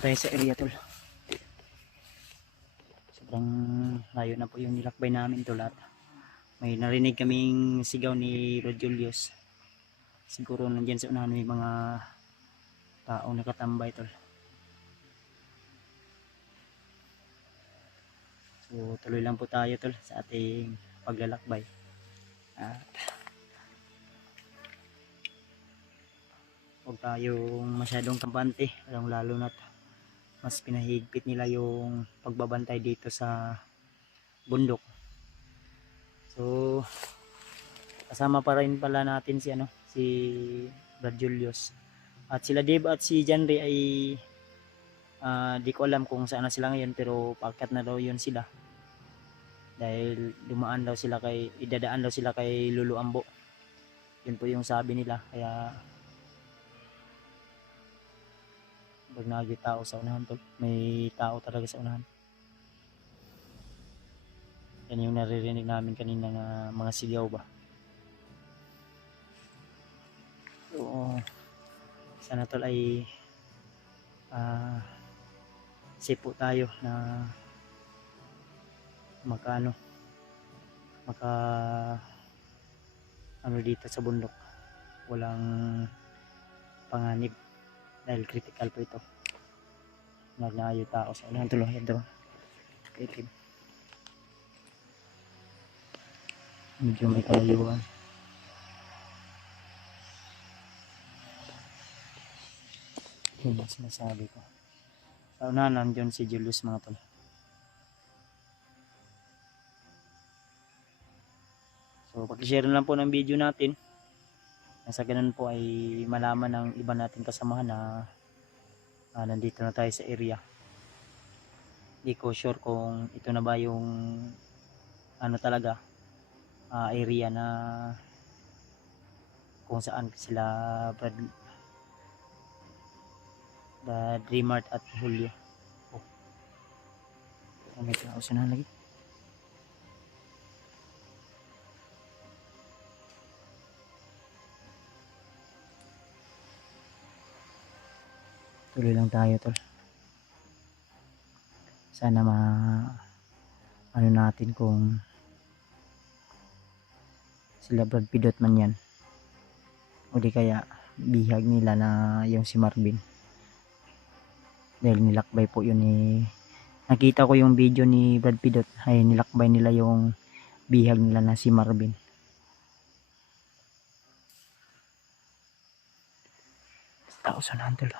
na tayo sa area tol. Sobrang layo na po yung nilakbay namin tol at may narinig kaming sigaw ni Rod Julius. Siguro nandyan sa unahan may mga taong nakatambay tol. So tuloy lang po tayo tol sa ating paglalakbay. At huwag tayong masyadong kampante, lalo na't mas pinahigpit nila yung pagbabantay dito sa bundok. So kasama pa rin pala natin si Brad Julius at sila Dave at si Janry ay di ko alam kung saan na sila ngayon, pero paakyat na daw yun sila dahil idadaan daw sila kay Lulu Ambo. Yun po yung sabi nila, kaya pag tao sa unahan tol, may tao talaga sa unahan. Yan yung naririnig namin kanina nga mga sigaw ba. So sana tol ay safe po tayo na maka dito sa bundok, walang panganib dahil critical po ito. Nagnayo tao sa unahan tol. Yan daw kaitim, medyo may kalayuan. Yun ang sinasabi ko. Sa unahan nandiyon si Julius mga tol. So pag-share lang po ng video natin, nasa ganun po ay malaman ng iba nating kasamahan na nandito na tayo sa area. Hindi ko sure kung ito na ba yung talaga area na kung saan sila Brad Dreamart at Julio. May tao na lagi. Tuloy lang tayo tol. Sana natin kung sila Brad Pidot man yan o di kaya bihag nila na yung si Marvin, dahil nilakbay po yun nakita ko yung video ni Brad Pidot ay nilakbay nila yung bihag nila na si Marvin. Tao sa unahan tol.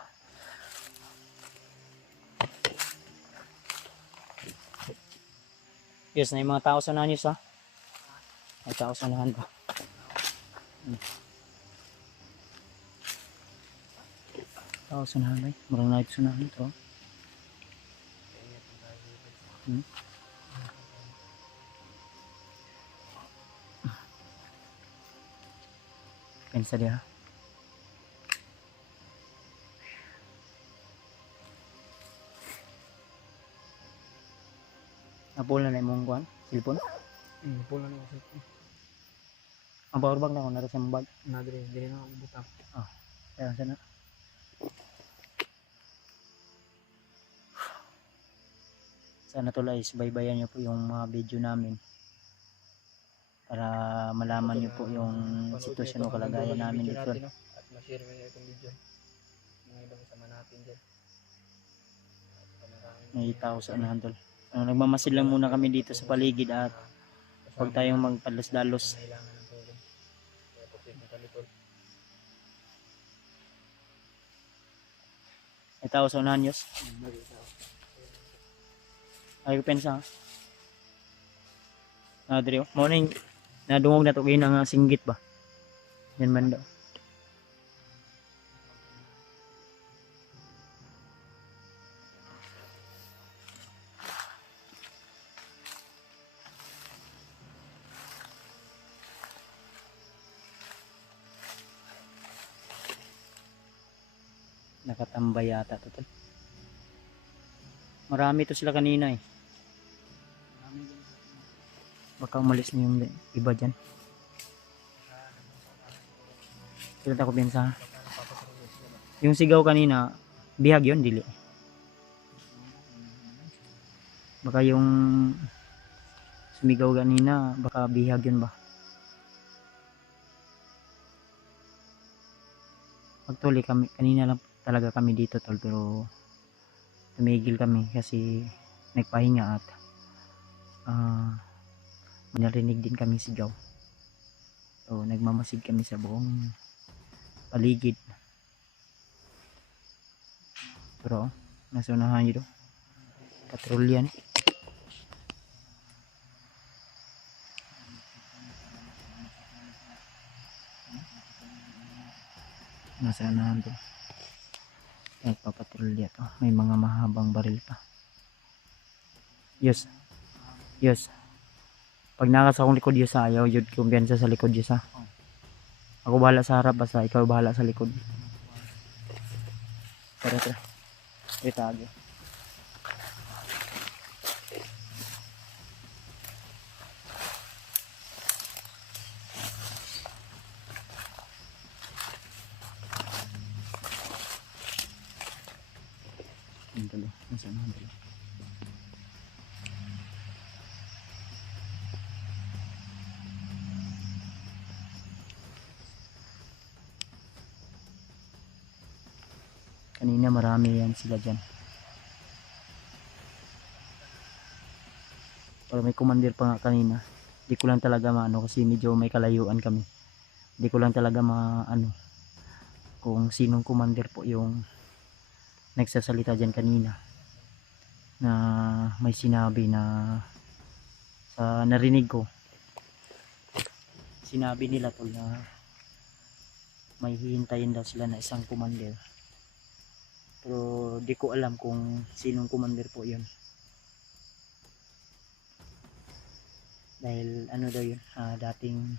Yes, na yung mga tao sa unahan yun may tao sa unahan ba? Tao sa unahan ay marang na ito sa unahan ito. Pensa dia. Napula na imong kuan, cellphone? Napula na ako cellphone. Ang power bank na ako nara sa bag. Dili na ako butang. Kaya sana. Sana tol ay subaybayan niyo po yung mga video namin para malaman niyo po yung sitwasyon o kalagayan namin dito. At ma-share mo itong video. Mga ibang kasama natin dyan. May tao sa unahan tol. Nagmamasid lang muna kami dito sa paligid at huwag tayong magpalos-dalos. May tao sa unahan yos. Ay ko pensa. Adrio, morning. Nadungog na to kayo ng singgit ba? Yan man daw. Nakatambay yata to tol. Marami to sila kanina eh. Baka umalis na yung iba dyan. Kailan ako binsa. Yung sigaw kanina, bihag yun, dili. Baka yung sumigaw kanina, baka bihag yun ba? Actually kami, kanina lang talaga kami dito tol, pero tumigil kami kasi nagpahinga at may narinig din kami sigaw. So nagmamasid kami sa buong paligid. Pero nasa unahan nyo do, patrolya ni. Nasa unahan to, nagpapatrolya to, may mga mahabang baril pa. Yes, yes, pag nakas akong likod yun sa ayaw yun kumbiyansa sa likod yun sa ako bahala sa harap, basta ikaw bahala sa likod. Tara tara, itago. Yan tuloy, nasaan ang tuloy. Kanina marami yan sila dyan. Pero may commander pa nga kanina. Di ko lang talaga maano kasi medyo may kalayuan kami. Di ko lang talaga maano kung sinong commander po yung nagsasalita dyan kanina. Na may sinabi na sa narinig ko. Sinabi nila tol na may hihintayin daw sila na isang commander. Pero di ko alam kung sinong commander po yun. Dahil ano daw yun, dating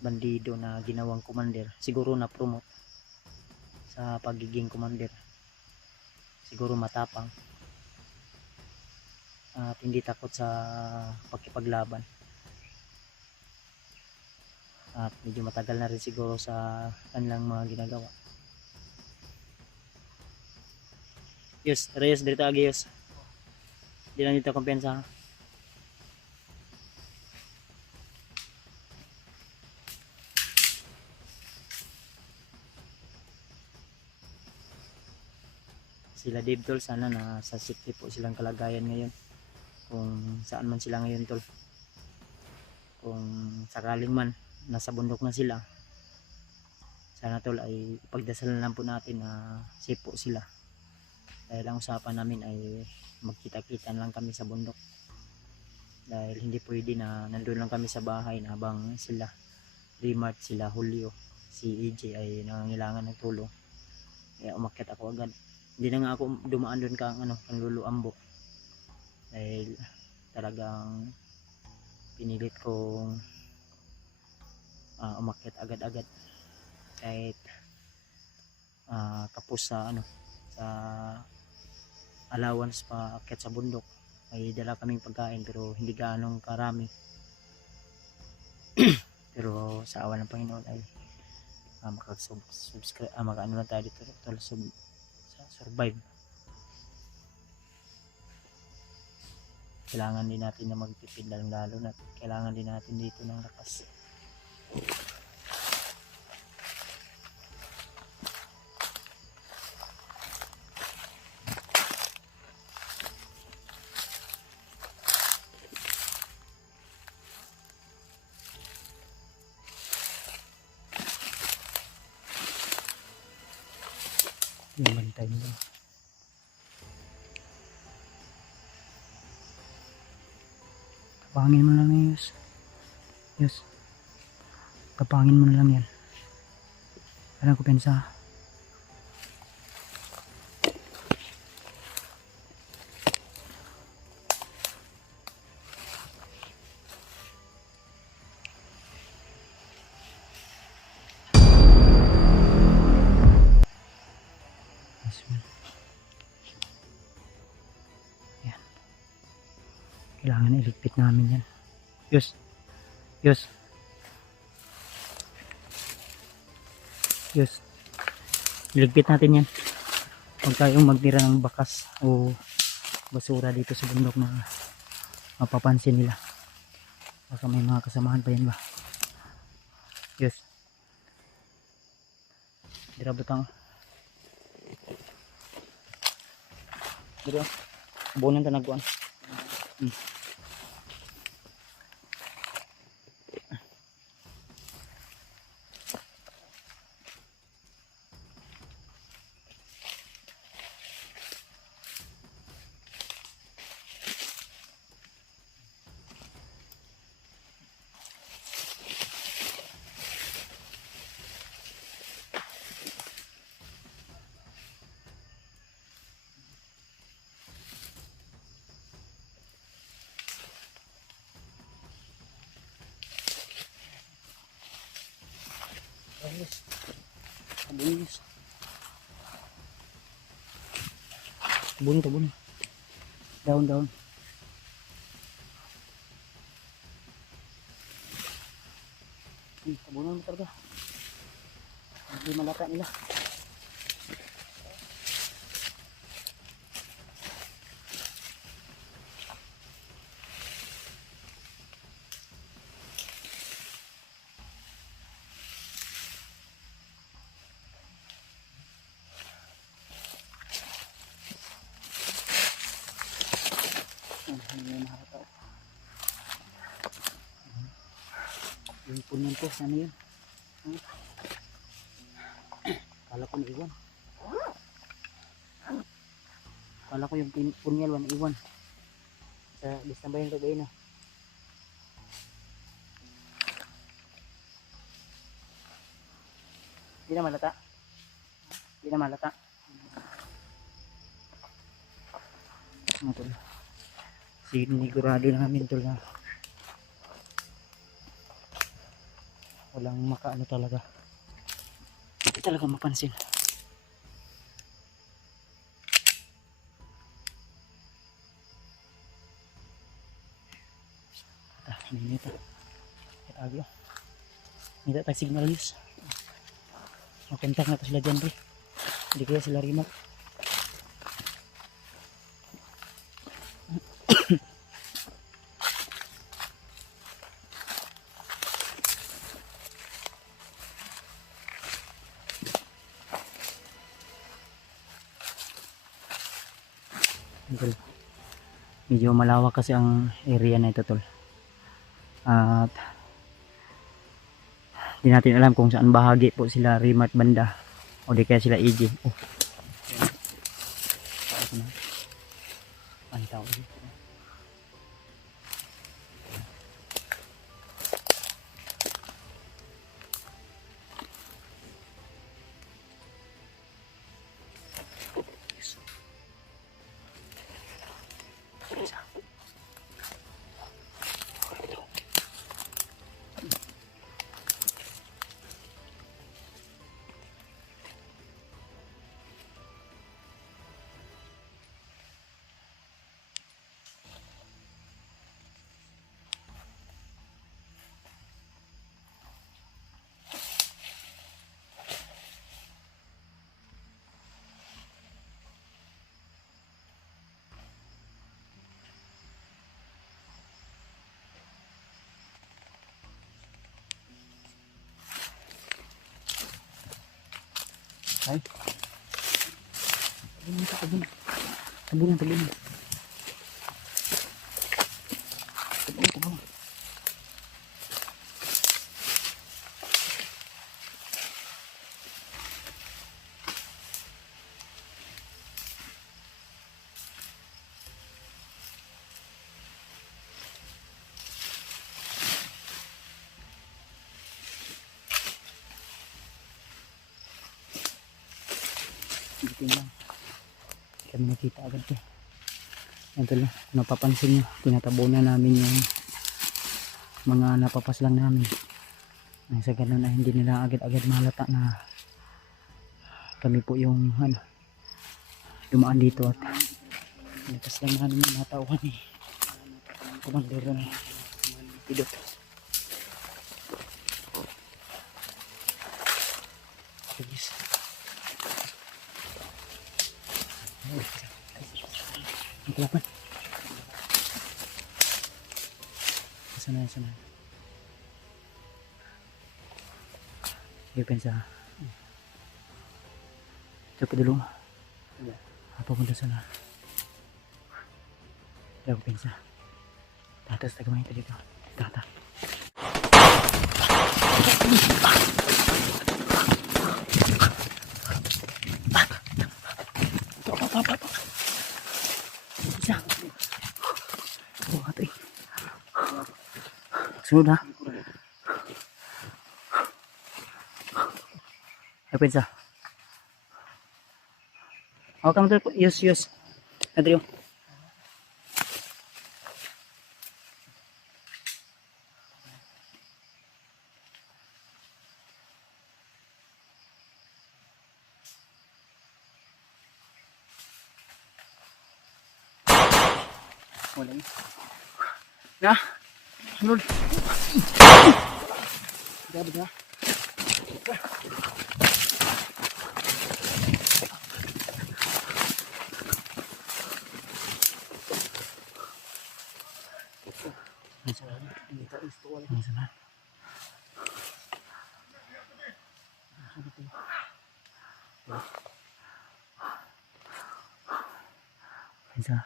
bandido na ginawang commander. Siguro na promote sa pagiging commander. Siguro matapang. At hindi takot sa pagkipaglaban. At medyo matagal na rin siguro sa kanilang mga ginagawa. Yus, Reyes, dito agi Yus. Di lang dito kumpensa. Sila Dave tol, sana na sa safety po silang kalagayan ngayon. Kung saan man sila ngayon tol. Kung sakaling man nasa bundok na sila. Sana tol ay ipagdasalan lang po natin na safe po sila. Dahil ang usapan namin ay magkita-kita lang kami sa bundok. Dahil hindi pwede na nandun lang kami sa bahay na habang sila Remart, sila Julio, si EJ ay nangangailangan ng tulong. Kaya umakyat ako agad. Hindi na nga ako dumaan doon kang Luluambo. Dahil talagang pinilit kong umakyat agad-agad. Kahit kapos sa sa allowance pa akyat sa bundok, may dala kaming pagkain pero hindi gaanong karami. Pero sa awa ng Panginoon ay makasubscribe, makaano lang tayo dito survive. Kailangan din natin na magtipid, lalo na kailangan din natin dito ng lakas. Yung bantay nila. Tapangin mo lang yan, Yus. Yus. Tapangin mo na lang yan. Alam ko pensa. Kailangan iligpit namin yan. Yus. Yus. Yus. Iligpit natin yan. Huwag tayong magtira ng bakas o basura dito sa bundok na mapapansin nila. Baka may mga kasamahan pa yan ba. Yes. Dira butang. Dira. Bunan ta nagkuan. Ayos. Abunis. Tabun. Daun. Tabunan mo talaga. Hindi malata nila. Hindi na nakakataw. Yung punyan ko, sana yun. Kala ko naiwan. Kala ko yung punyal naiwan. Sa distambayan kagay na. Hindi na malata. Ano to? Sinigurado namin to na walang makaano talaga. Hindi talaga mapansin. Hinita. Kitagyo. Hinita tag signal news. Makontak na to sila dyan, pre. Hindi kaya sila remote. Medyo malawak kasi ang area na ito, tol. At di natin alam kung saan bahagi po sila Rimat banda o di kaya sila EJ. Oh. Ang tao dito. Ay. Tabunan. Tabunan. Dito lang. Kami nakita agad to. Ito lang. Napapansin nyo. Tinatabunan namin yung mga napapas lang namin. Sa ganun na hindi nila agad-agad malata na kami po yung dumaan dito at napas lang namin yung natawan ni Commander na Pidot. Kalapan. Sana. Depensa. Ito pa dulong. Apa punta sana. Daw pensa. Tatas tagamay ito dito. Tata. Apa. Bisa. Oh, ate. Sunod ha. Pensa. Oh, kamu tuh yus. Adrio. Wala yun. Na. Sunod. Grabe na. Sana. Bisa.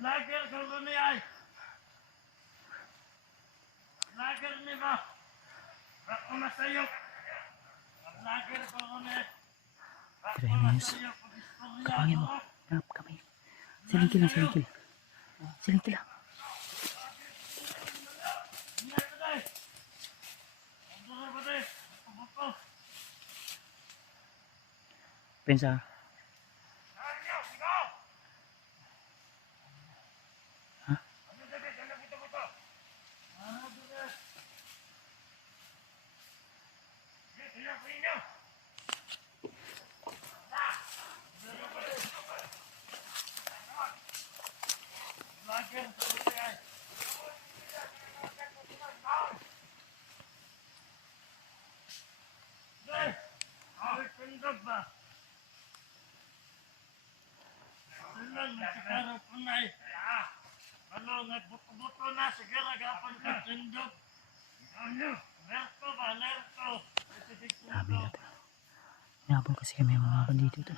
Lager kalau ni ay. Lager ni ba? Ako masayok. Lager kalau ni. Terus. Kapangin mo. Rap kami. Silingkil lang. Silingkil lang. Pensa. Ano, nagbuto-buto na, sige nagapon ka tindog. Ano, lerto ba, lerto. Sabi natin. Inabol kasi kami mga bandito ito.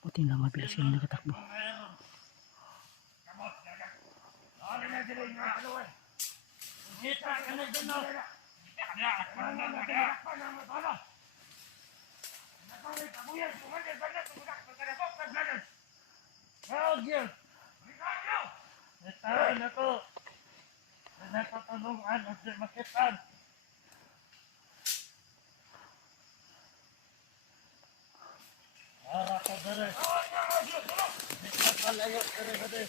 Buti lang mabilis kami nakatakbo. Kita ka na dun, no? Ya, ako na nagapon. Natawan ako. Nagpatulungan at di makitan. Ara ka dere. Di ka palayo dere.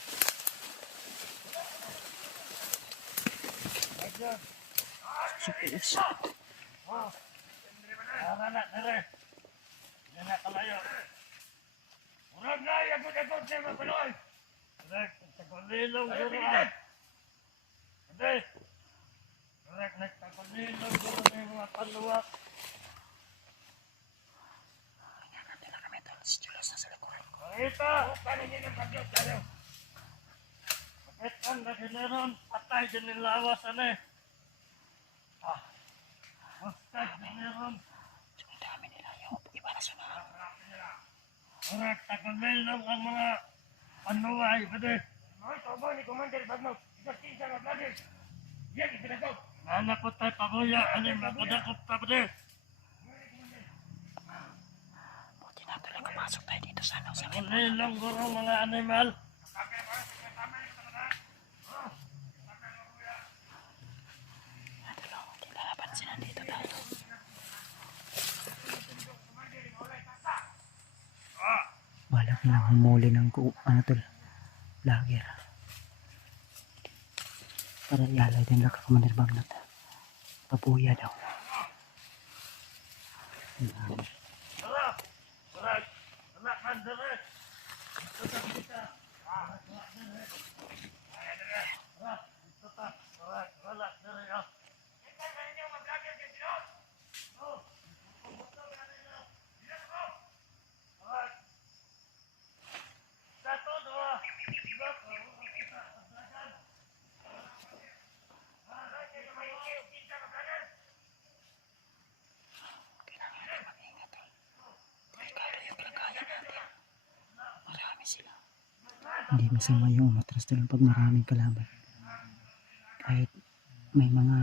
Ayan. Supis. Ara na dere. Di na kalayo. Urag na, agod-agod siya mapuloy. Correct, nagtagulilong guro ah. Correct. Correct, nagtagulilong guro na yung mga paluwa. Ingat na kami ito. Si Julius na sa likuran ko. Kahita, paano niyo ng pagyot kayo? Pakitan na giniron, patay ginilawas ano eh. Mustad giniron. So, ang dami nila yung iba na sunod. Correct, tagulilong ang mga panuway, pwede. Mga ito ni Commander Bagno, isa nga vlogger. Yan, ipinagaw. Anak ko tayo pabuya, mapadakot pa pwede. Buti na tuloy kumasok tayo dito sa ano. Sa Tagulilong guro mga animal. Natulong, kinalaban sila dito tayo. Balak nilang humuli ng ano tol. Lager. Para ialay din lang kakamanir bangnat. Pabuya daw. Marami sila. Hindi masama yung umatras doon pag maraming kalaban. Kahit may mga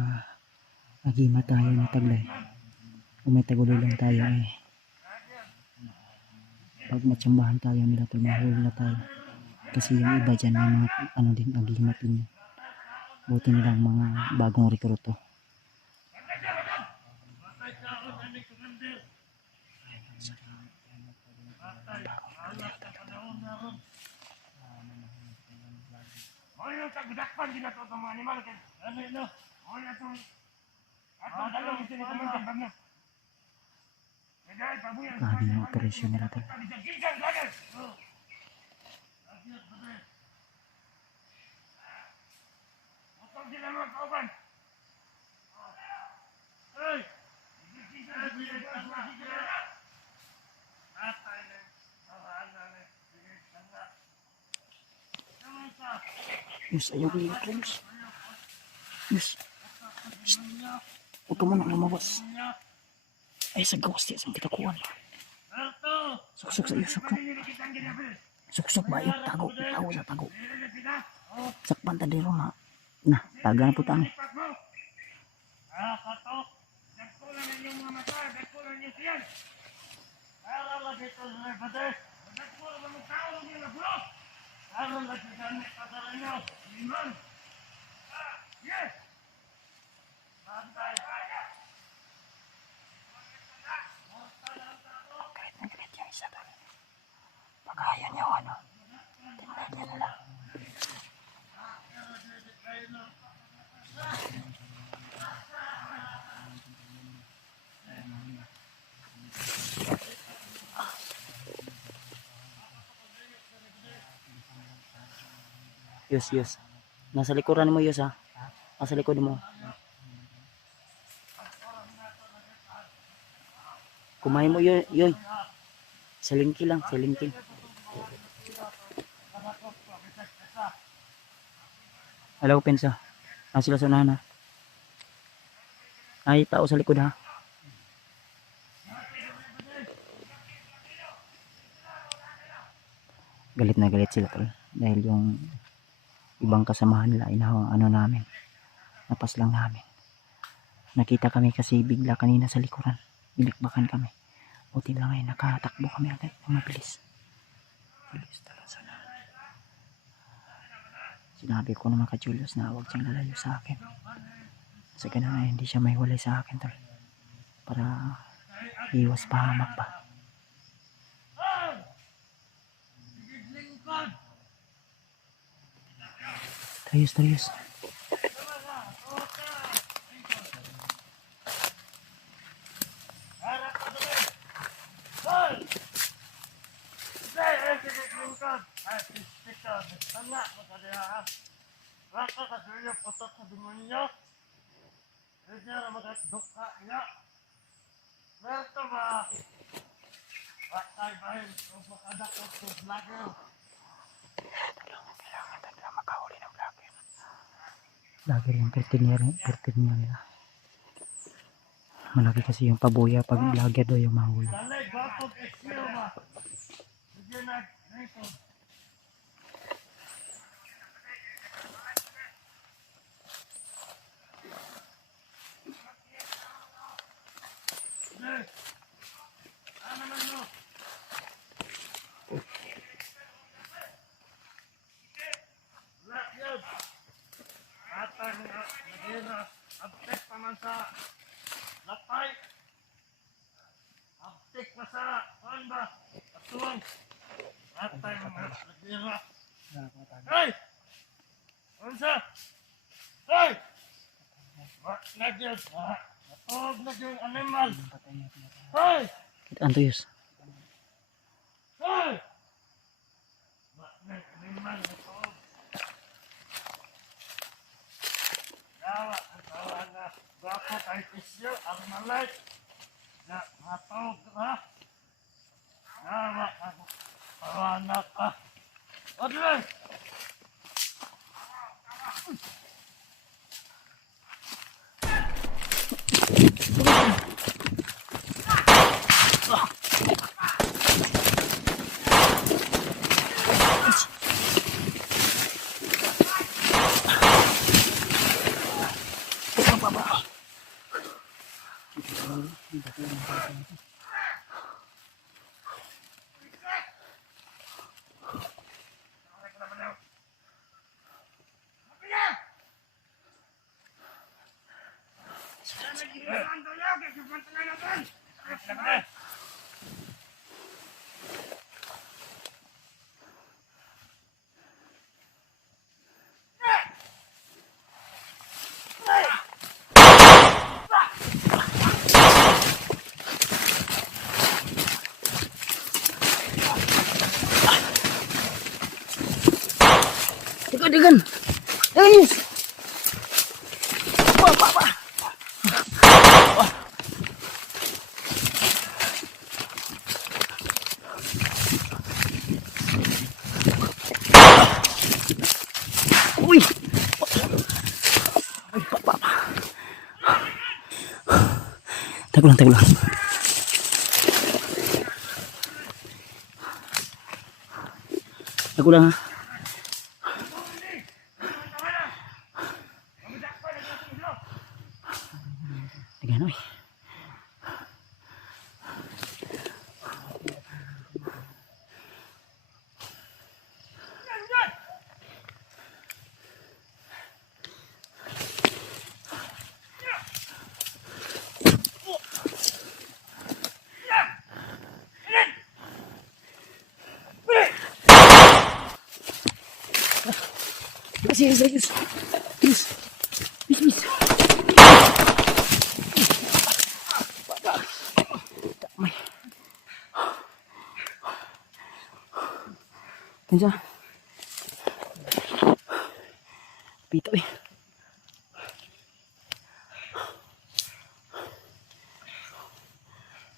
agima tayo na taglay. Kung may tagulo lang tayo eh. Pag matsambahan tayo nila tol, mahuli na tayo. Kasi yung iba dyan may mga ano din agima din. Buti nilang mga bagong rekruto. Ano kagudakpan din ato sa mga animal kay ano ino? Ano atong atong dalong ito ni kumandan bagna. Kaya pabuya. Kaya yung operasyon nila tol. Huwag sila mga kauban. Hey! Yes, ayaw ko yung tools. Yes. Shh. Huwag ka muna lumawas. Ay, sa gawas diya sa kita kuwan. Suksok sa iyo, suksok. Suksok ba? Tago, tago sa tago. Sakpan tadero na. Nah, taga na po tayo. Katok, nagkulang ang iyong mga mata, nagkulang ang iyong siyan. Para lang dito sa batas, nagkulang ang mga tao ng iyong nabulok. Para lang sa gamit para inyo, liman. Yes! Bantay. Kahit naglit yung isa doon. Pag-ayaw niya ano. Tingnan niya na lang. Yus, yus. Nasa likuran mo, yus ha. Nasa likod mo. Kumain mo, yoy. Yoy. Salingki lang, salingki. Hello, Pensa. Sila sa unahan ha. Ay, tao sa likod ha. Galit na galit sila tol. Dahil yung ibang kasamahan nila inahawang ano namin. Napas lang namin. Nakita kami kasi bigla kanina sa likuran. Binakbakan kami. Buti lang ngayon nakatakbo kami agad ng mabilis. Bilis talaga sana. Sinabi ko naman kay Julius na huwag siyang lalayo sa akin. Kasi ganun na hindi siya may walay sa akin tol. Para iwas pahamak pa. Tayos, tayos. Kailangan talaga makahuli ng vlogger. Vlogger yung 14 year nila. Malaki kasi yung pabuya pag vlogger daw yung mahuli. Abtek pa man sa lapay. Abtek pa sa kuan ba? Atuang. Atay mga nagira. Hey! Unsa? Hey! Wak na dyan, ha? Natawag na dyan, animal. Hey! Kita ang tuyos. Hey! Wak na animal, natawag. Yawa, ang tawa na. Bako kay Kisyo, ang malay. Na, natawag ka. Yawa, ang tawa na ka. Odlay! Degan, degan. Ayos. Wah. Uy. Tagulang. Tagulang ha. Tagan oy. Serius. Bis. May. Tanja. Pito eh.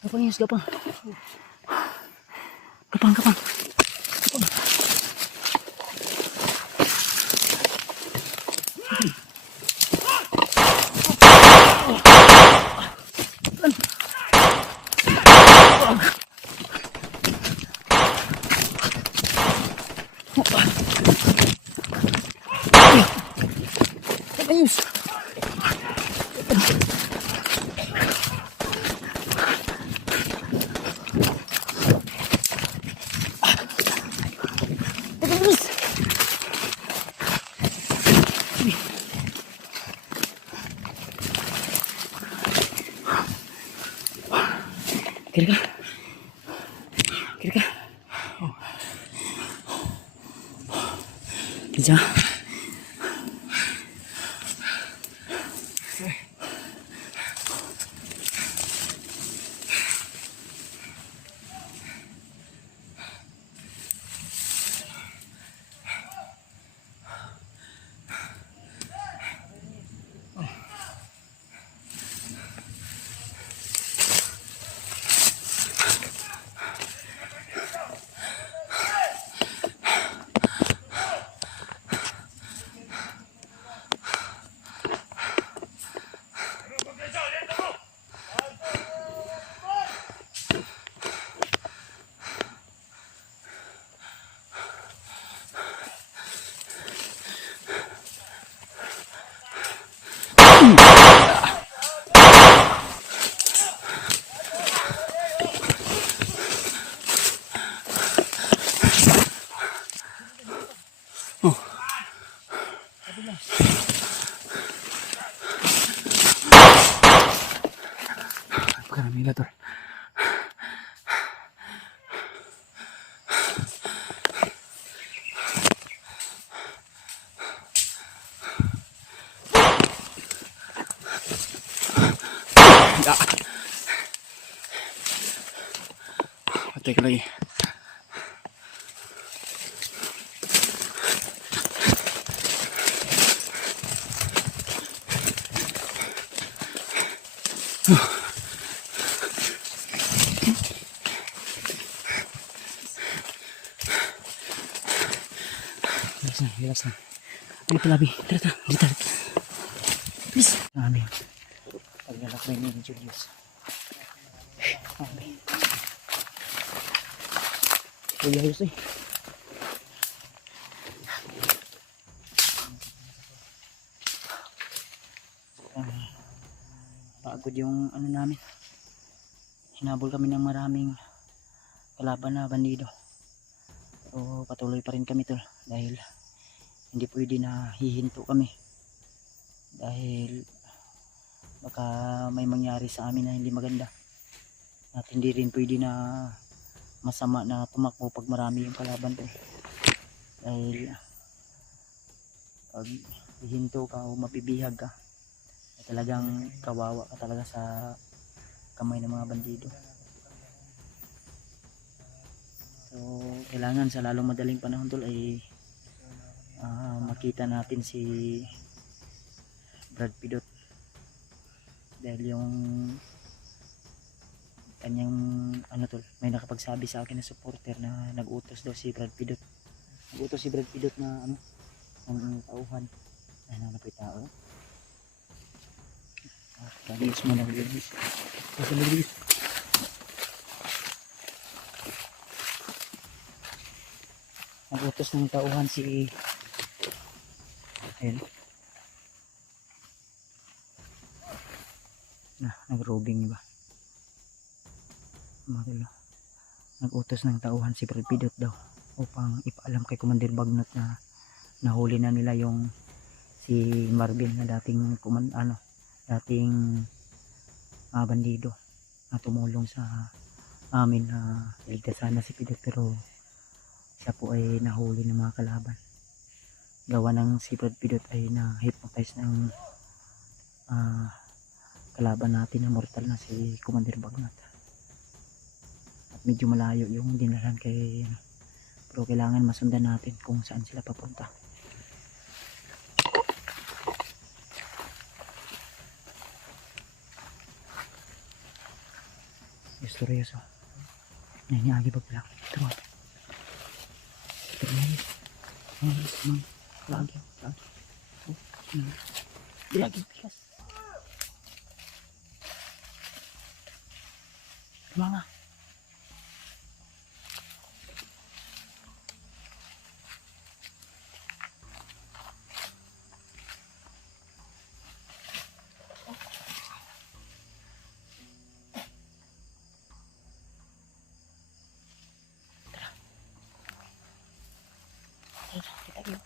Gapang. Gapang. Ayos. Terus. Kira ka? Kerja. teka lagi. Relax na. Ano pala, Bi? Tara, tara. Dito, tara. Please. Mami. Paglalakbay ni Julius. Mami. Uy, ayos eh. Pagod yung ano namin. Hinabol kami ng maraming kalaban na bandido. Pero patuloy pa rin kami tol. Dahil hindi pwede na hihinto kami. Dahil baka may mangyari sa amin na hindi maganda. At hindi rin pwede na masama na tumakbo pag marami yung kalaban tol. Dahil pag hihinto ka o mapibihag ka, talagang kawawa ka talaga sa kamay ng mga bandido. So kailangan sa lalong madaling panahon tol ay makita natin si Brad Pidot, dahil yung kanyang ano tol, may nakapagsabi sa akin na supporter na nag-utos daw si Brad Pidot, nag-utos si Brad Pidot na ano, ang tauhan. Ay, nanapay tao. Kaliis mo na bilis. Kasi bilis. Nag-utos ng tauhan si ayun. Nag-robing ba? Nag-utos ng tauhan si Brad Pidot daw upang ipaalam kay Commander Bagnot na nahuli na nila yung si Marvin na dating dating bandido na tumulong sa amin na iligtasan na si Pidot, pero siya po ay nahuli ng mga kalaban. Gawa ng si Brad Pidot ay na-hypnotize ng kalaban natin na mortal na si Commander Bagnot. At medyo malayo yung dinalan kay pero kailangan masundan natin kung saan sila papunta. Seryoso. Nangyagi ba pala? Ito ba? Ito ba? Mang. Lagi. Lagi. Bigas. Mga. Kita yuk.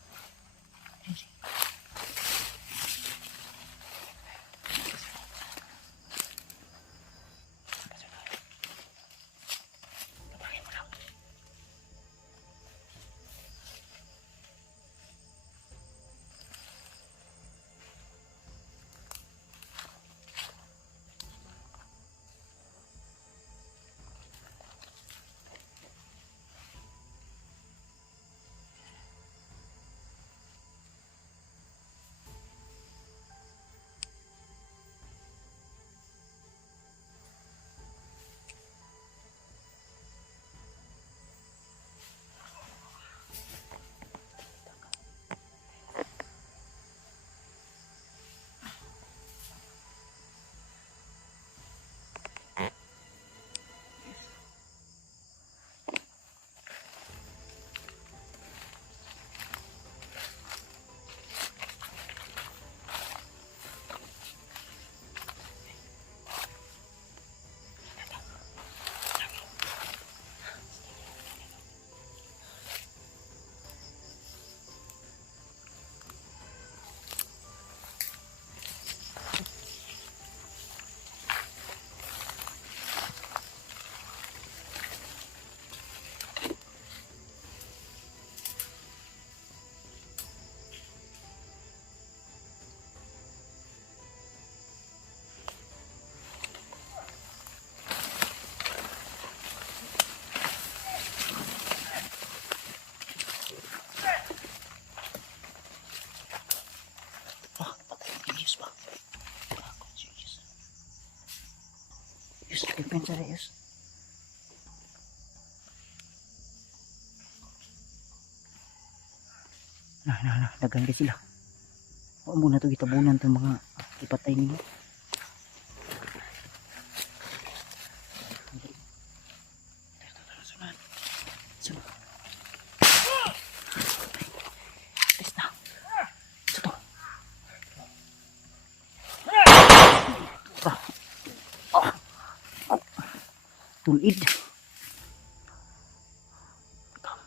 Depensa Reyes. Dagan ka sila. O muna to gitabunan itong mga ipatay nila. Sunod. Sunod. Test na. Ito. Tulid.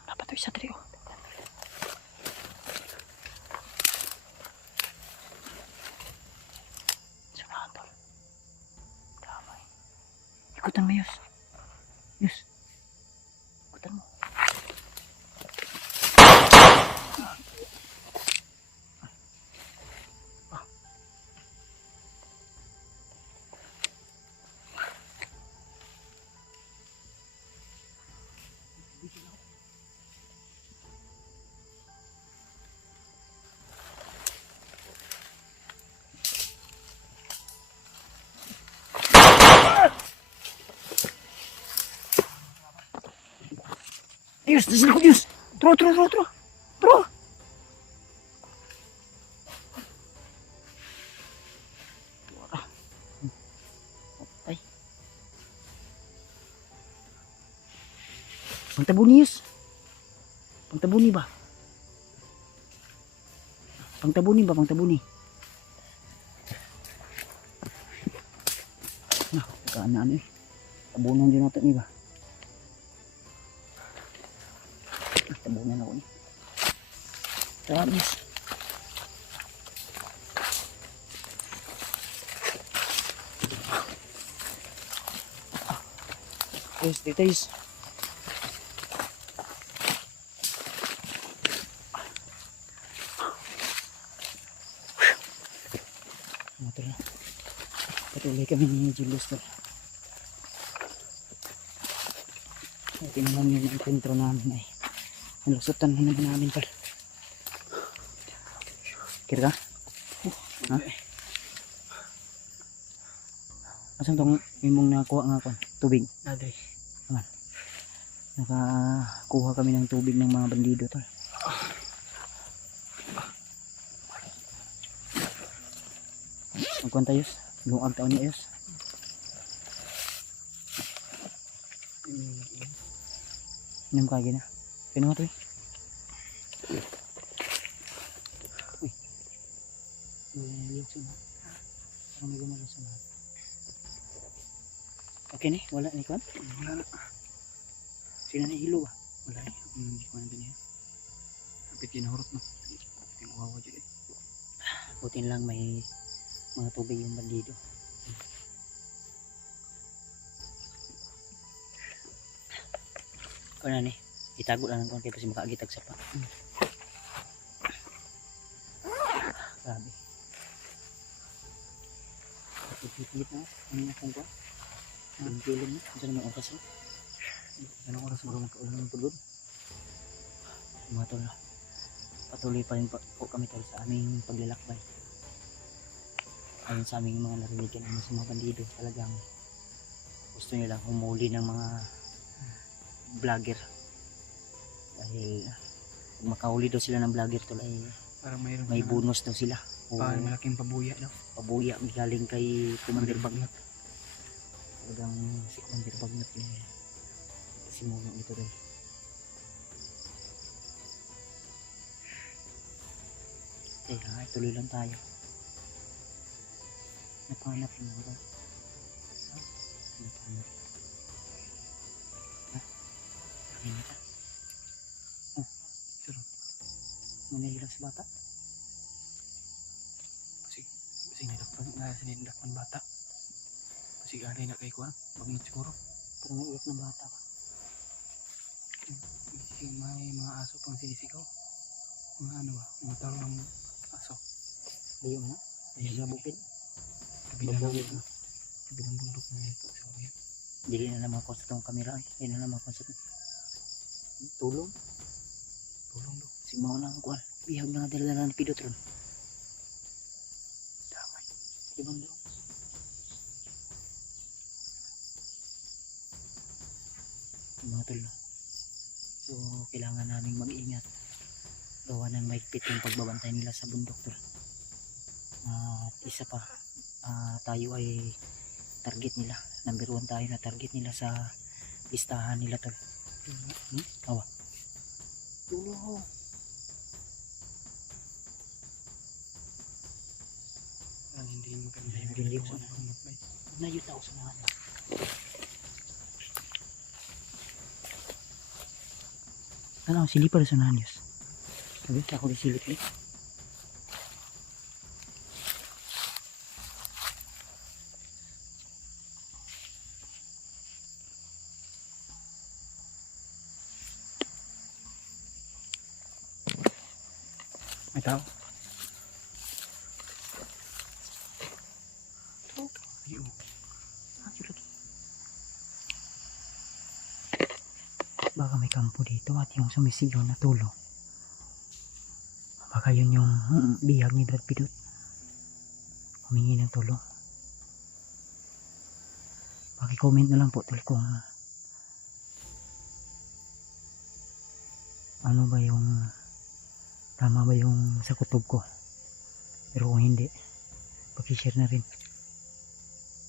Dapat ito isa trio. Samahan tol. Damay. Ikutan mo Yus. Yus. Ikutan mo. Yus, nasa likod Yus. Tro. Ay. Pangtabuni Yus. Pangtabuni ba? Pangtabuni. Nah, kaanaan eh. Tabunan din natin iba. Tabunan ako niya. Tapos. Yes, dito is. Motor na. Patuloy kami ni Julius to. Tingnan yung encuentro namin ay. Nalusutan na namin pal. Kira ka? Ha? Asan tong imong nakuha nga kon? Tubig? Adre. Aman. Nakakuha kami ng tubig ng mga bandido tol. Magkuhan tayo. Luag taon niya Yus. Inom kagi na. Pino nga to eh. Uy. Naliyok siya na. Parang may gumalo sa mga. Okay ni? Wala ni Kwan? Wala na. Sino na hilo ba? Wala eh. Hindi ko nandun yan. Kapit kinahurot mo. Kapit wawa dyan eh. Butin lang may mga tubig yung bandido. Kung na ni? Itago lang ng konti kasi makaagitag sa pa. Grabe. Pipilit na. Ano na kung kwa? Ang kilom na. Ano naman oras na? Anong oras mo magkaulan ng pagod? Mga tol. Patuloy pa rin po kami tol sa aming paglalakbay. Ayon sa aming mga nariligan sa mga bandido. Talagang gusto nilang humuli ng mga vlogger. Dahil kung makahuli daw sila ng vlogger tol ay Parang mayroon may bonus daw sila. O parang malaking pabuya daw. pabuya galing kay Commander Bagnat. Talagang si Commander Bagnat si Muno ito rin. Kaya tuloy lang tayo. Napanap lang ako. Napanap. Ayun ka. Manilang sa bata. Kasi nilakpan bata. Kasi gali na kay kuwan. Bagnat siguro. Pero naiyak ng bata ka. Kasi may mga aso pang sinisigaw. Mga ano ba? Mga taro ng aso. Ayaw na. Ayaw na bukid. Kabilang Babawid na. kabilang bundok na ito. So yan. Dili na naman kung sa itong kamera. Hindi na naman kung sa tulong. Tulong daw. Sigmaw na ang kuwan. Bihag na nga dala-dala ni Pidotron. Damay. Ibang daw. mga tol. So kailangan naming mag-ingat. Gawa ng mahigpit yung pagbabantay nila sa bundok tol. At isa pa, tayo ay target nila. Number 1 tayo na target nila sa listahan nila tol. Awa. Tulo. Ang hindi maganda yung Hindi ginagawa ko ng magmay. nayuta ako sa mga ano, silipar sa nanyos. Sabi, ako di silip eh. May tao. Ay, oh. Baka may kampo dito at yung sumisigaw na tulo. Baka yun yung bihag ni Brad Pidot. Humingi ng tulong. Paki-comment na lang po tol kung ano ba yung tama ba yung sa kutob ko. Pero kung hindi, paki-share na rin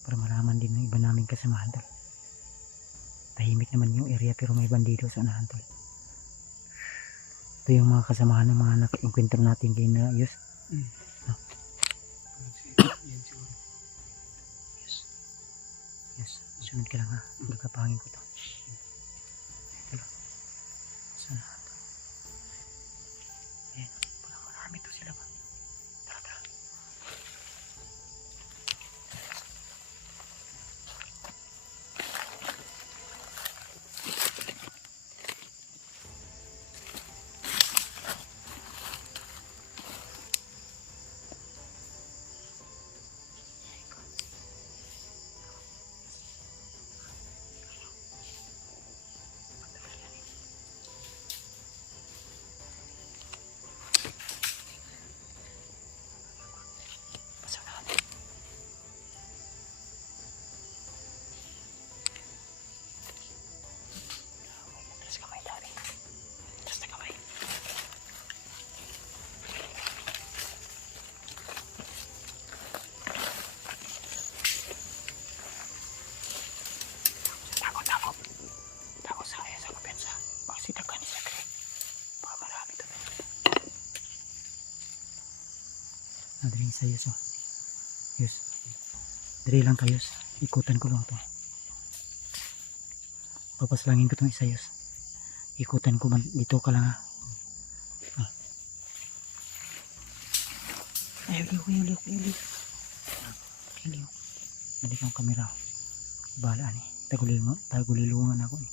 para malaman din ng iba naming kasamahan tol. Tahimik naman yung area pero may bandido sa unahan tol. Ito yung mga kasamahan ng mga naka-encounter natin kay na Yus. Yan siguro. Yes, sunod ka lang ha. Gagapangin ko to. Ito lang. Sana. Ayan. Parang marami to sila ba? Tara, tara. Pasok na natin. Atras kamay dari. Atras na kamay. Takot. Takot sa kaya sa kapensa. Magsitakan ni Sakre. Baka marami to. Nadaling sa Yus oh. Yus. Dali lang kayo. Ikutan ko lang to. Papaslangin ko itong isa Yus. Ikutan ko man. Dito ka lang ha. Ay, uliw. Balik ang kamera. Bahala ni. Tagulilungan ako ni.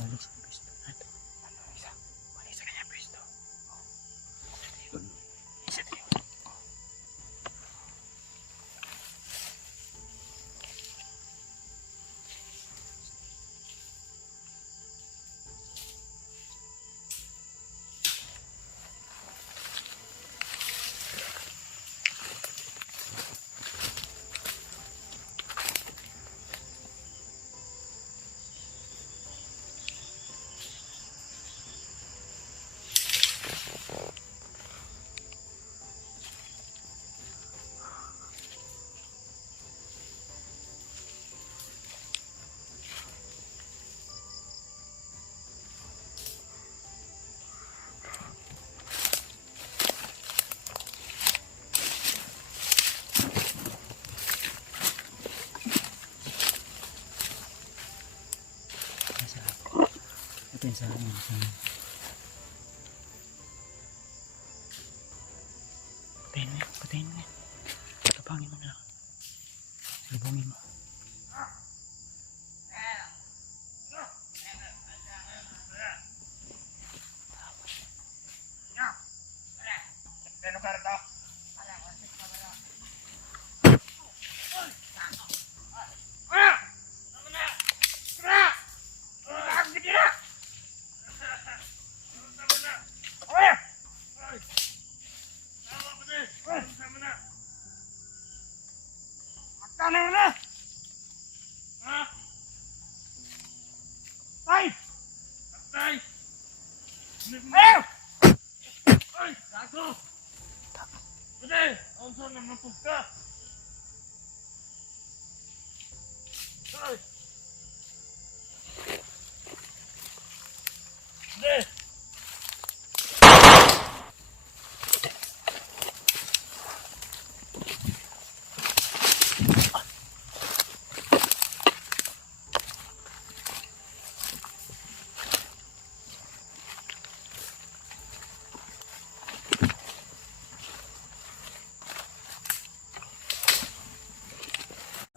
Balik sa pwesto. Ito. Ano isa? Balik sa kanya pwesto. Isa tayo. Ito yung sa akin. Patayin mo yan. Tapangin mo na lang. Salubungin mo. Ano ka rito?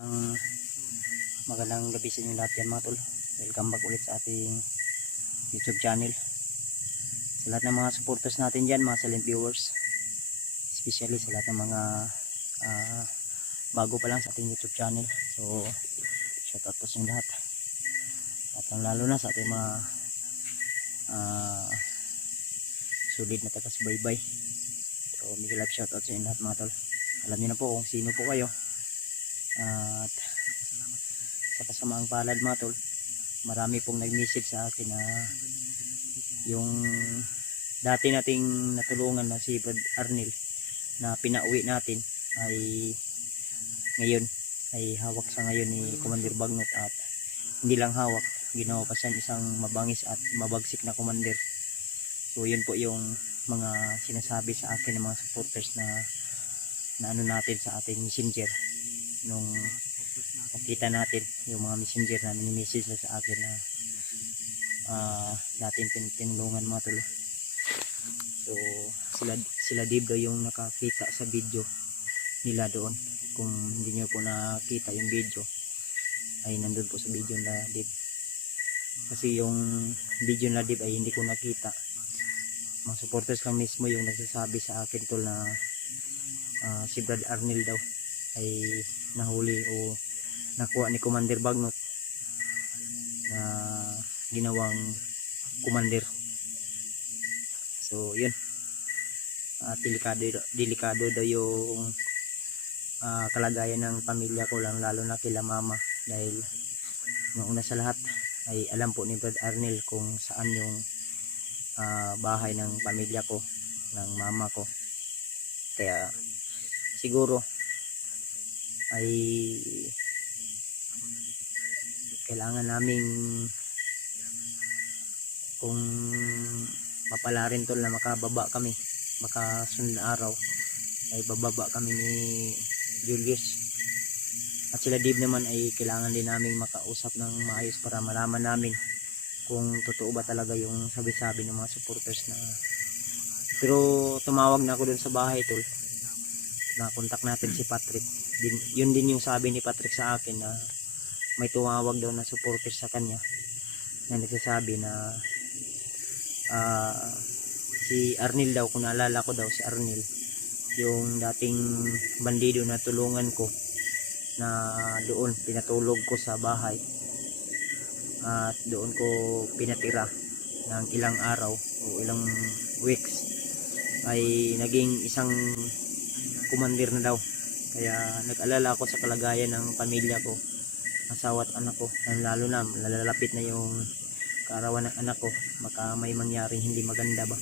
Ang magandang gabi sa inyo lahat yan mga tol. Welcome back ulit sa ating YouTube channel. Sa lahat ng mga supporters natin dyan, mga silent viewers, especially sa lahat ng mga bago pa lang sa ating YouTube channel. So shout out po sa inyo lahat. At ang lalo na sa ating mga sulit na taga-subaybay. So may love shout out sa inyo lahat mga tol. Alam niyo na po kung sino po kayo. At sa kasamaang palad mga tol, marami pong nag-message sa akin na yung dati nating natulungan na si Brad Arnel na pinauwi natin ay ngayon ay hawak sa ngayon ni Commander Bagnot. At hindi lang hawak, ginawa pa siya isang mabangis at mabagsik na commander. So yun po yung mga sinasabi sa akin ng mga supporters na ano natin sa ating messenger. Nung nakita natin yung mga messenger na mini-message na sa akin na dating tinulungan mga tol. So sila Dib daw yung nakakita sa video nila doon. Kung hindi nyo po nakita yung video ay nandun po sa video na Dib, kasi yung video na Dib ay hindi ko nakita. Mga supporters lang mismo yung nagsasabi sa akin tol na si Brad Arnel daw ay nahuli o nakuha ni Commander Bagnot na ginawang commander. So yun, delikado daw yung kalagayan ng pamilya ko, lang lalo na kila mama, dahil una sa lahat ay alam po ni Brad Arnel kung saan yung bahay ng pamilya ko, ng mama ko. Kaya siguro ay kailangan naming, kung mapala rin tol na makababa kami, makasunod na araw ay bababa kami ni Julius. At sila Dave naman ay kailangan din naming makausap ng maayos para malaman namin kung totoo ba talaga yung sabi-sabi ng mga supporters na. Pero tumawag na ako dun sa bahay tol, na contact natin si Patrick. Yun din yung sabi ni Patrick sa akin, na may tumawag daw na supporter sa kanya na nagsasabi na si Arnel daw, kung naalala ko daw si Arnel, yung dating bandido na tulungan ko, na doon pinatulog ko sa bahay at doon ko pinatira ng ilang araw o ilang weeks, ay naging isang commander na daw. Kaya nag-alala ako sa kalagayan ng pamilya ko, asawa at anak ko, lalo na lalapit na yung kaarawan ng anak ko, baka may mangyaring hindi maganda ba.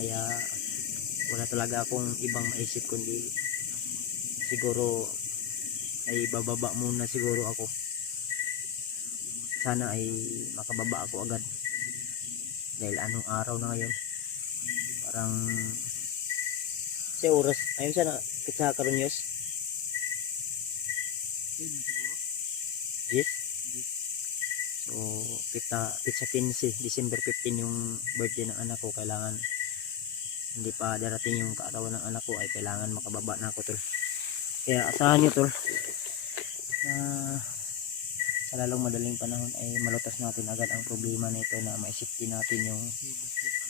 Kaya wala talaga akong ibang maisip kundi siguro ay bababa muna siguro ako. Sana ay makababa ako agad, dahil anong araw na ngayon, parang sa oras ayun sana kitsa karon news. Yes. So pizza 15, December 15 yung birthday ng anak ko. Kailangan hindi pa darating yung kaarawan ng anak ko ay kailangan makababa na ako tol. Kaya asahan nyo tol na sa lalong madaling panahon ay malutas natin agad ang problema na ito na maisipin natin yung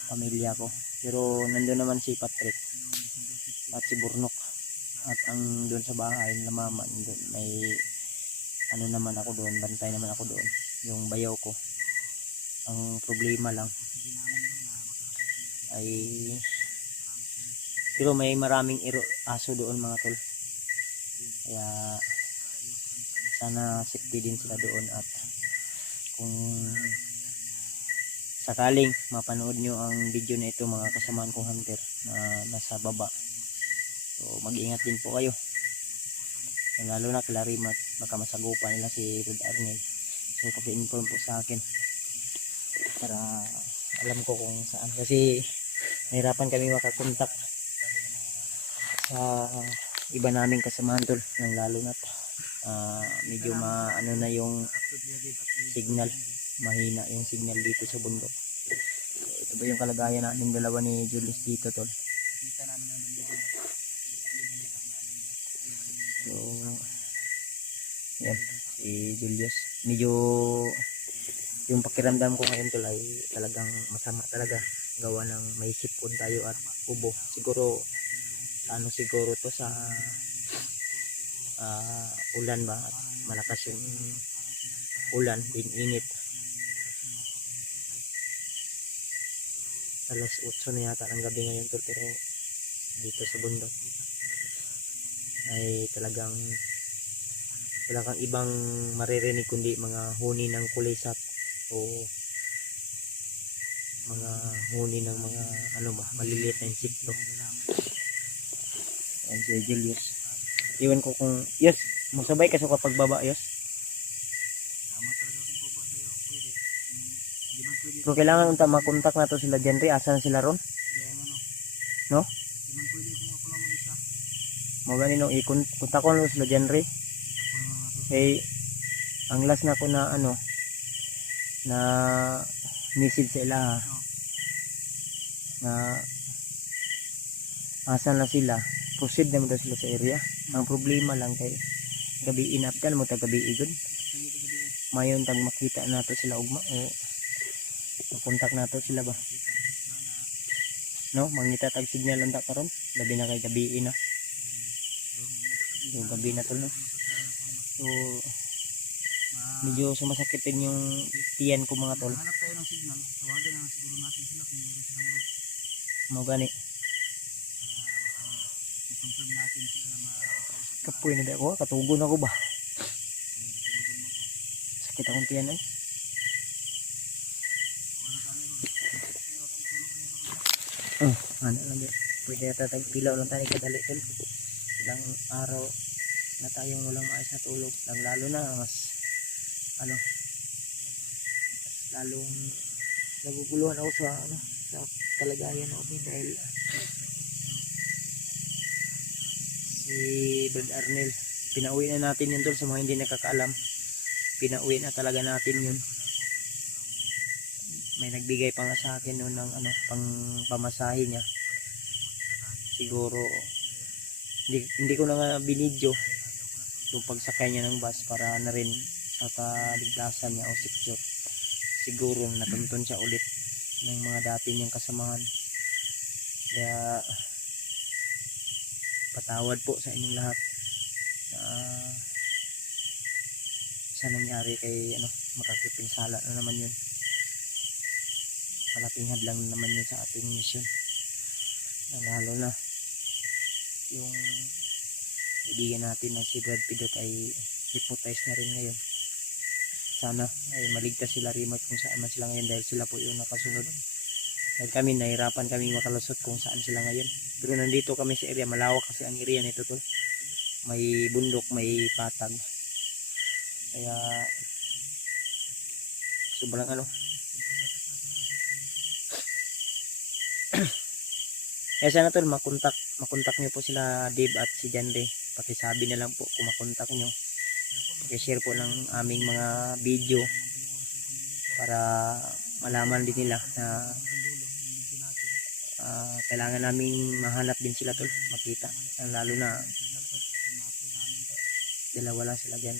pamilya ko. Pero nandun naman si Patrick at si Burnok at ang doon sa bahay na mama doon may ano naman ako doon, bantay naman ako doon, yung bayaw ko. Ang problema lang ay pero may maraming aso doon mga tol, kaya sana safety din sila doon. At kung sakaling mapanood nyo ang video na ito mga kasamaan kong hunter na nasa baba, so mag-ingat din po kayo, lalo na kila Rimat, baka masagupa nila si Rod Arnel. So pag-inform po sa akin para alam ko kung saan, kasi nahirapan kami makakontak sa iba naming kasamahan tol, nang lalo na medyo ano na yung signal, mahina yung signal dito sa bundok. So, ito ba yung kalagayan natin dalawa ni Julius dito tol. So yan si Julius, medyo yung pakiramdam ko ngayon tol ay talagang masama talaga, gawa ng may sipon tayo at ubo. Siguro ano, siguro to sa ulan ba, at malakas yung ulan, init. Alas 8 na yata ng gabi ngayon tol, pero dito sa bundok ay talagang wala kang ibang maririnig kundi mga huni ng kulisap o mga huni ng mga ano ba, maliliit na insekto. Ayan si Julius, iwan ko kung yes masabay ka sa pagbaba yes. So kailangan unta makontak na to sila dyan rin, asan sila ron no, mo gani no, ikontak ko sila dyan rin. Okay, ang last na ko na ano na message sa ila na asan na sila, proceed naman daw sila sa area. Ang problema lang kay gabi inap kan mo ta gabi igod mayon tag makita nato sila ugma o makontak nato sila ba no, mangita tag signal lang ta karon, labi na kay gabi na yung gabi na tol no. So medyo sumasakit din yung tiyan ko mga tol. Hanap tayo ng signal, tawagan na siguro natin sila kung meron silang load. Mau gani I-confirm natin sila na makakausap. kapoy na ako, katugon ako ba, sakit akong tiyan eh. Oh, ano lang yun, pwede yata tagpilaw lang tayo kadali tol, ilang araw na tayong walang maayos na tulog, lang lalo na mas ano, lalong naguguluhan ako sa ano, sa kalagayan natin dahil si Brad Arnel, pinauwi na natin yun tol, sa mga hindi nakakaalam, pinauwi na talaga natin yun. May nagbigay pa nga sa akin noon ng ano, pang pamasahe niya, siguro hindi ko na nga binidyo yung pagsakay niya ng bus para na rin sa kaligtasan niya o secure. Siguro natuntun siya ulit ng mga dati niyang kasamahan, kaya patawad po sa inyong lahat na sa nangyari kay ano, makakipinsala na naman yun, malaking hadlang naman yun sa ating mission, lalo na yung kaibigan natin na si Brad Pidot ay hypnotize na rin ngayon. Sana ay maligtas sila Rimat kung saan man sila ngayon, dahil sila po yung nakasunod, dahil kami nahirapan kami makalusot kung saan sila ngayon. Pero nandito kami sa area, malawak kasi ang area nito tol, may bundok, may patag, kaya sobrang ano. Kaya sana tol, makontak nyo po sila Dave at si Janre, pakisabi na lang po kung makontak nyo, pakishare po ng aming mga video para malaman din nila na kailangan naming mahanap din sila tol, makita. Lalo na dalawa lang sila dyan.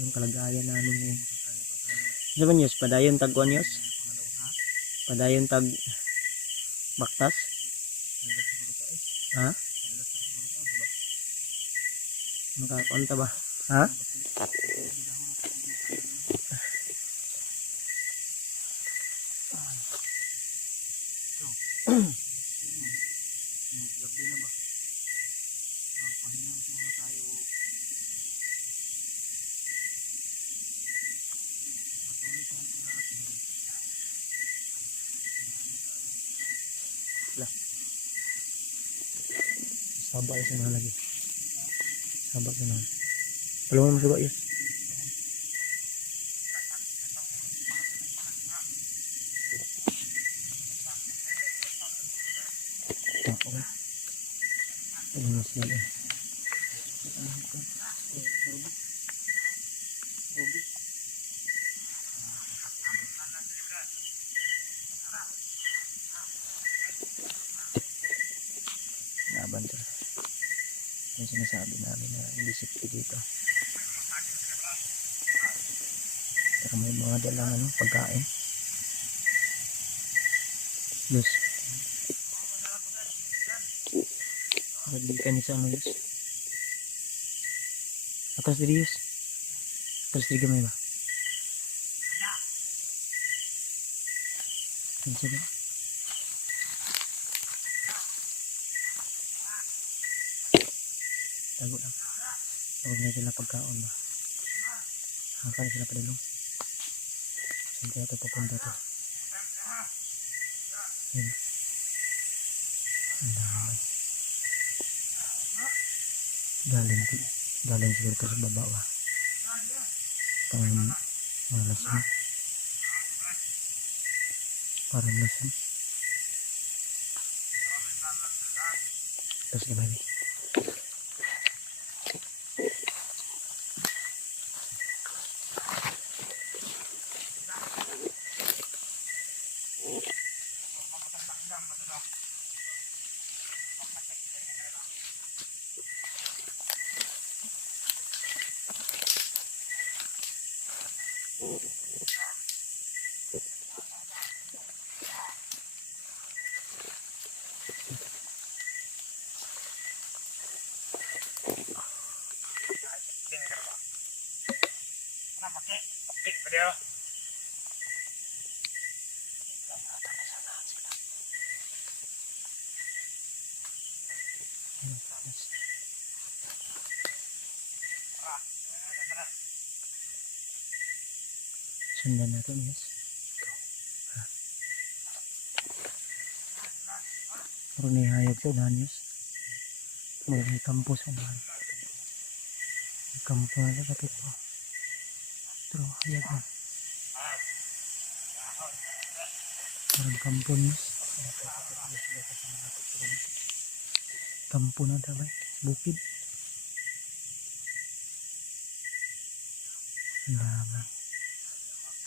Yung kalagayan namin ngayon. Ano ba news? Padayon tag kuan news? Padayon tag baktas? Ha? Makakonta ba? Ha? Gabi na ba? Pahinga siguro tayo. Patuloy tayo lahat. Sabak sa mga lagi. Sabak sa mga. Palungan mo sabak yun. Okay. Ano mas yan eh. Laban to. Yung sinasabi namin na hindi safety dito. Pero may mga dalang ano, pagkain. Yes. Hindi ka ni sa ano yes. Atas diri yes. Atas diri gamay ba? Kinsa ba? Tago lang. Huwag na sila pagkaon ba? Haka na sila padalong. Saan kaya ito papunta to? Yan. Ang dami. Galing siguro ito sa baba ba? Parang malasing. Parang lasing. Tapos gimana nih? Sundan natin guys. Pero nihayag sa unahan guys. May kampo sa unahan. May kampo na sa kapit po. Pero hayag na. Parang kampo guys. Kampo na tabay. Bukid. Ang dami.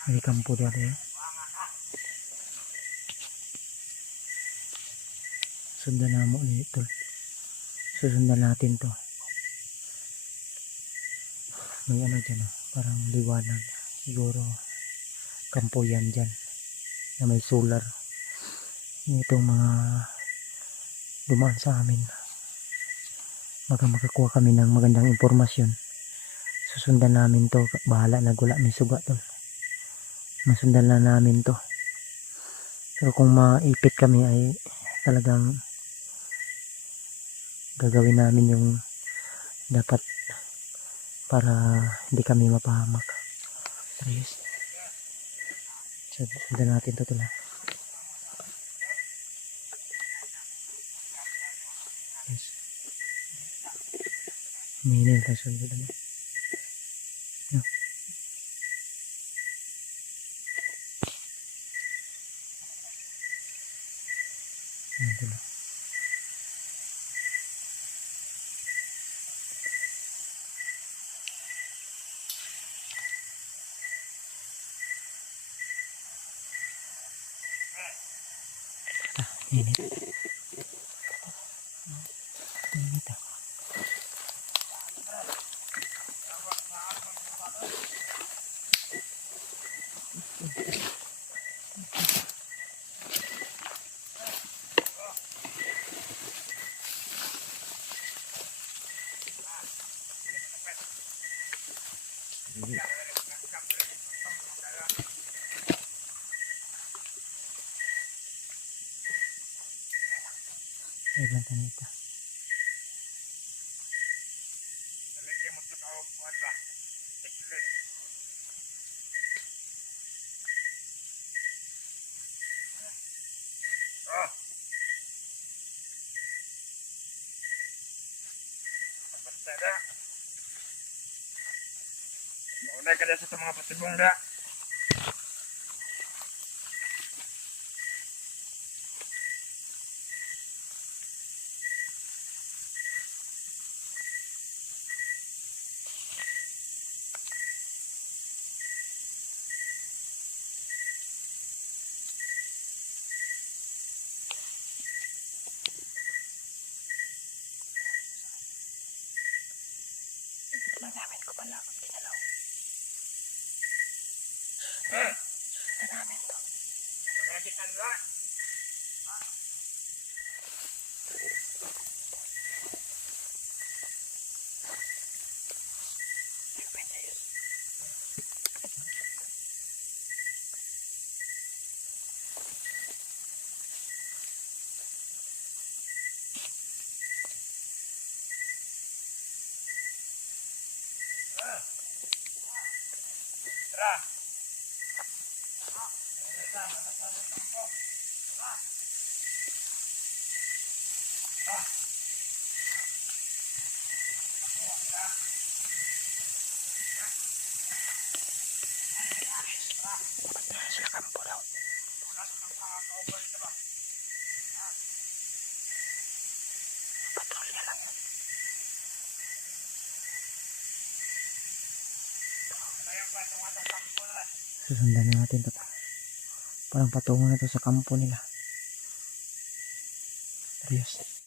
May kampo dito eh. Sundan na mo ito. Susundan natin to. May ano dyan oh. Parang liwanag. Siguro kampo yan dyan. Na may solar. Itong mga dumaan sa amin. Makakuha kami ng magandang impormasyon. Susundan namin to. Bahala na gula may suga to. Masundan na namin to. Pero kung maipit kami ay talagang gagawin namin yung dapat para hindi kami mapahamak. Ayos. Sundan natin to tula. Yes. Minil na sundan namin. Yeah. Ayan tula. Init. Init ah. Ay, banta nito. Talagyan mo ito ka o kuhan ba? Checklist. Oh. Basta na. Maunay ka na sa mga patibong na. Namin ko pala. Kinalaw. Eh. Namin to. Nagkakitan na. Tara. Sa kampo daw. Patrolya lang. Susundan na natin to. Parang patungo na to sa kampo nila. Serious.